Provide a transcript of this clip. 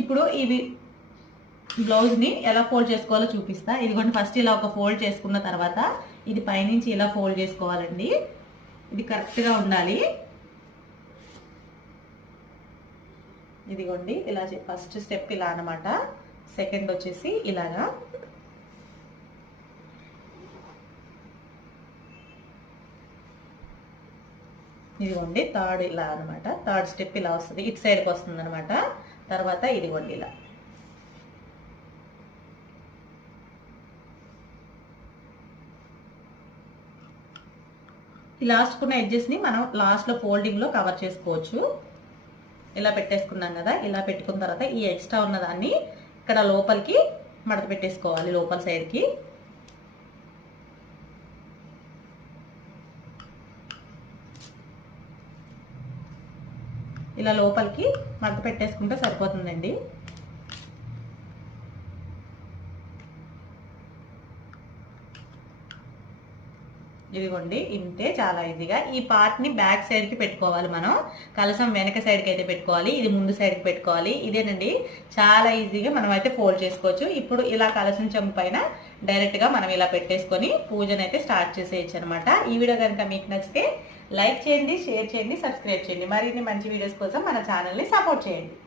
ఇప్పుడు ఇవి బ్లౌజ్ని ఎలా ఫోల్డ్ చేసుకోవాలో చూపిస్తా. ఇదిగోండి ఫస్ట్ ఇలా ఒక ఫోల్డ్ చేసుకున్న తర్వాత ఇది పైనుంచి ఇలా ఫోల్డ్ చేసుకోవాలండి. ఇది కరెక్ట్గా ఉండాలి. ఇదిగోండి ఇలా ఫస్ట్ స్టెప్ ఇలా అనమాట సెకండ్ వచ్చేసి ఇలాగా. ఇదిగోండి థర్డ్ ఇలా అనమాట థర్డ్ స్టెప్ ఇలా వస్తుంది. ఇటు సైడ్కి వస్తుంది అనమాట తర్వాత ఇదిగోండి ఇలా. ఈ లాస్ట్ ఉన్న ఎడ్జెస్ని మనం లాస్ట్లో ఫోల్డింగ్లో కవర్ చేసుకోవచ్చు. ఇలా పెట్టేసుకున్నాం కదా ఇలా పెట్టుకున్న తర్వాత ఈ ఎక్స్ట్రా ఉన్నదాన్ని ఇక్కడ లోపలికి మడత పెట్టేసుకోవాలి లోపల సైడ్కి. ఇలా లోపలికి మడత పెట్టేసుకుంటే సరిపోతుందండి. ఇదిగోండి ఇంతే చాలా ఈజీగా. ఈ పార్ట్ని బ్యాక్ సైడ్కి పెట్టుకోవాలి మనం. కలసం వెనక సైడ్కి అయితే పెట్టుకోవాలి. ఇది ముందు సైడ్కి పెట్టుకోవాలి. ఇదేనండి చాలా ఈజీగా మనం అయితే ఫోల్డ్ చేసుకోవచ్చు. ఇప్పుడు ఇలా కలసం చెంపు పైన డైరెక్ట్గా మనం ఇలా పెట్టేసుకొని పూజనైతే స్టార్ట్ చేసేయచ్చు అనమాట ఈ వీడియో కనుక మీకు నచ్చితే లైక్ చేయండి షేర్ చేయండి సబ్స్క్రైబ్ చేయండి. మరిన్ని మంచి వీడియోస్ కోసం మన ఛానల్ని సపోర్ట్ చేయండి.